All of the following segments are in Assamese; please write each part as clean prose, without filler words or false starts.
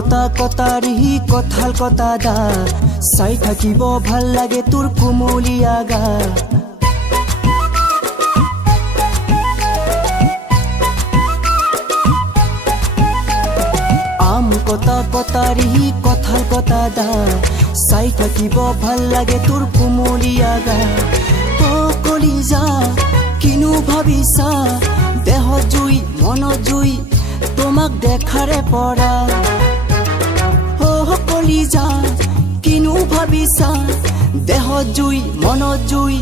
কটা কটাৰী কঁঠাল কটা দা চাই থাকিব ভাল লাগে তোৰ কোমলীয়া গা আম কটা কটাৰী কঁঠাল কটা দা চাই থাকিব ভাল লাগে তোৰ কোমলীয়া গা কলিজা কিনো ভাবিছা দেহ জুই মন জুই তোমাক দেখাৰে পৰা কলিজা কিনো ভাবিছা দেহ জুই মন জুই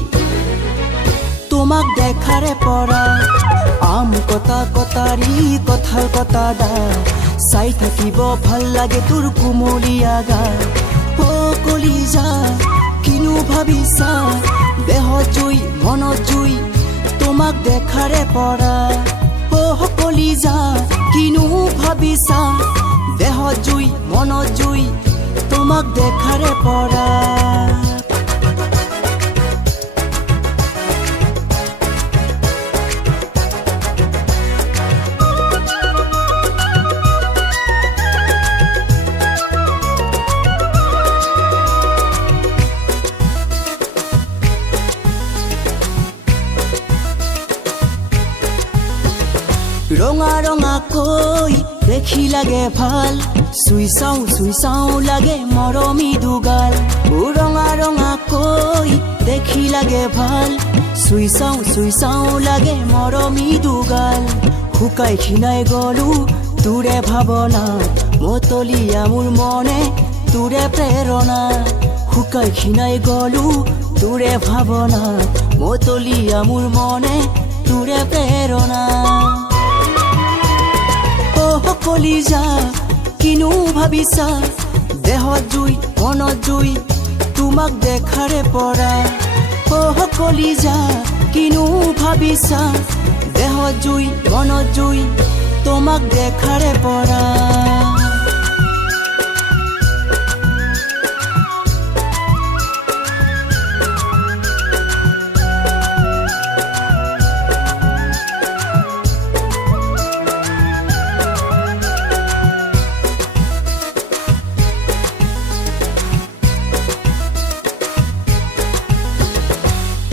তোমাক দেখাৰে পৰা আম কটা কটাৰী কঁঠাল কটা দা চাই থাকিব ভাল লাগে তোৰ কোমলীয়া গা কলিজা কিনো ভাবিছা দেহ জুই মন জুই তোমাক দেখাৰে পৰা কলিজা কিনো ভাবিছা দেহ জুই মন জুই তোমাক দেখাৰে পৰা ৰঙা ৰঙা কৈ দেখি লাগে ভাল চুই চাও লাগে মৰমী দুগাল ৰঙা ৰঙা কৈ দেখি লাগে ভাল চুই চাও লাগে মৰমী দুগাল শুকাই খিনাই গলো তোৰে ভাৱনা মতলীয়া মোৰ মনে তোৰে প্ৰেৰণা শুকাই খিনাই গলো তোৰে ভাৱনা মতলীয়া মোৰ মনে তোৰে প্ৰেৰণা কলিজা কিনো ভাবিছা দেহ জুই মন জুই তোমাক দেখাৰে পৰা কলিজা কিনো ভাবিছা দেহ জুই মন জুই তোমাক দেখাৰে পৰা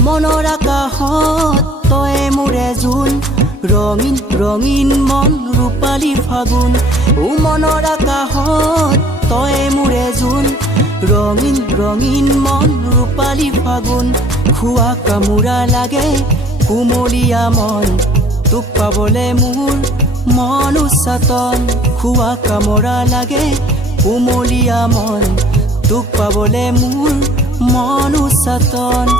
মনৰ আকাশত তই মোৰে জোন ৰঙীন ৰঙীন মন ৰূপালী ফাগুন মনৰ আকাশত তই মোৰে জোন ৰঙীন ৰঙীন মন ৰূপালী ফাগুন খোৱা কামোৰা লাগে কোমলীয়া মন তোক পাবলে মোৰ মন উচ্চাতন খোৱা কামোৰা লাগে কোমলীয়া মন তোক পাবলে মোৰ মন উচ্চাতন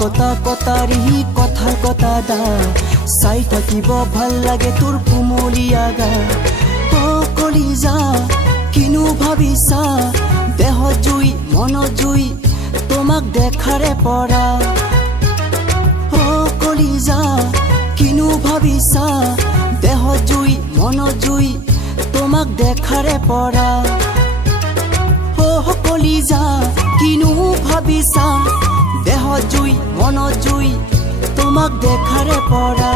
কটা কটাৰী কঁঠাল কটা দা চাই থাকিব ভাল লাগে তোৰ কোমলীয়া গা কলিজা কিনো ভাবিছা দেহ জুই মন জুই তোমাক দেখাৰে পৰা কলিজা কিনো ভাবিছা দেহ জুই মন জুই তোমাক দেখাৰে পৰা কলিজা কিনো ভাবিছা দেহ জুই মন জুই তোমাক দেখাৰে পৰা